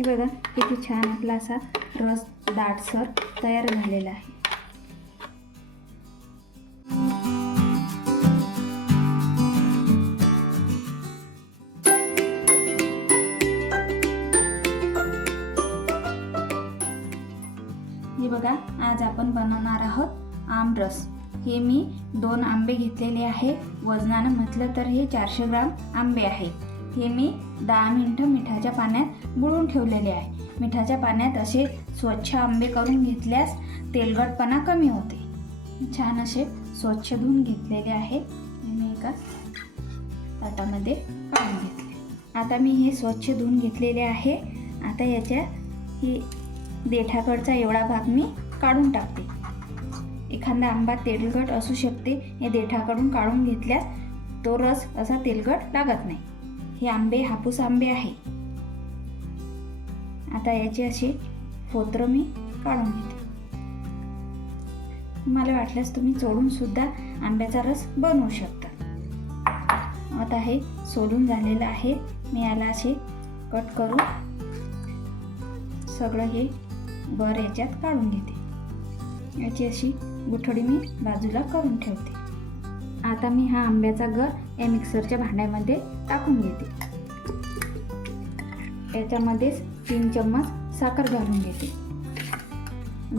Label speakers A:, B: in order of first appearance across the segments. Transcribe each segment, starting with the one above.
A: हे बघा किती छान आपला असा रस दाटसर तयार झालेला आहे. हे बघा आज आपण बनवणार आहोत आमरस हे मी दोन आंबे घेतलेले आहे. वजनानं म्हटलं तर हे चारशे ग्राम आंबे आहे. हे मी दहा मिनटं मिठाच्या पाण्यात बुडून ठेवलेले आहे. मिठाच्या पाण्यात असे स्वच्छ आंबे करून घेतल्यास तेलगटपणा कमी होते. छान असे स्वच्छ धुवून घेतलेले आहे. मी एका ताटामध्ये काढून घेतले. आता मी हे स्वच्छ धुवून घेतलेले आहे. आता याच्या ही देठाकडचा एवढा भाग मी काढून टाकते. एखादा आंबा तेलकट असू शकते. हे देठाकडून काढून घेतल्यास तो रस असा तेलकट लागत नाही. हे आंबे हापूस आंबे आहे. आता याचे अशी फोत्र मी काढून घेते. मला वाटल्यास तुम्ही चोळून सुद्धा आंब्याचा रस बनवू शकता. आता हे सोलून झालेलं आहे. मी याला असे कट करून सगळं हे बर याच्यात काढून घेते. याची अशी गुठडी मी बाजूला करून ठेवते. आता मी हा आंब्याचा गर या मिक्सरच्या भांड्यामध्ये टाकून घेते. याच्यामध्येच तीन चम्मच साखर घालून घेते.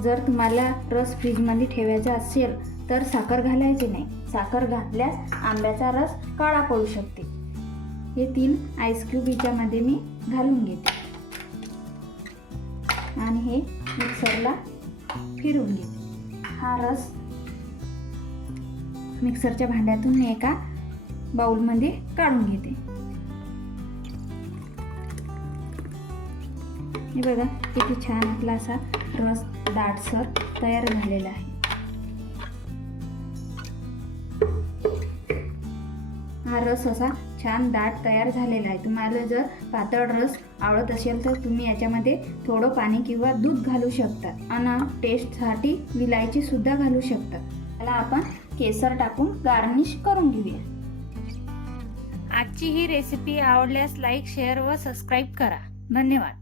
A: जर तुम्हाला रस फ्रीजमध्ये ठेवायचा असेल तर साखर घालायची नाही. साखर घातल्यास आंब्याचा रस काळा पडू शकते. हे तीन आईस क्यूब याच्यामध्ये मी घालून घेते. आणि हे मिक्सरला फिरवून घेते. हा रस मिक्सरच्या भांड्यातून मी एका बाउलमध्ये काढून घेते. हे बघा किती छान आपला असा रस दाटसर तयार झालेला आहे. हा रस असा छान दाट तयार झालेला आहे. तुम्हाला जर पातळ रस आवडत असेल तर तुम्ही याच्यामध्ये थोडं पाणी किंवा दूध घालू शकता. आणि टेस्टसाठी विलायची सुद्धा घालू शकता. त्याला आपण केसर टाकून गार्निश करून घेऊया. आजची ही रेसिपी आवडल्यास लाईक शेअर व सबस्क्राईब करा. धन्यवाद.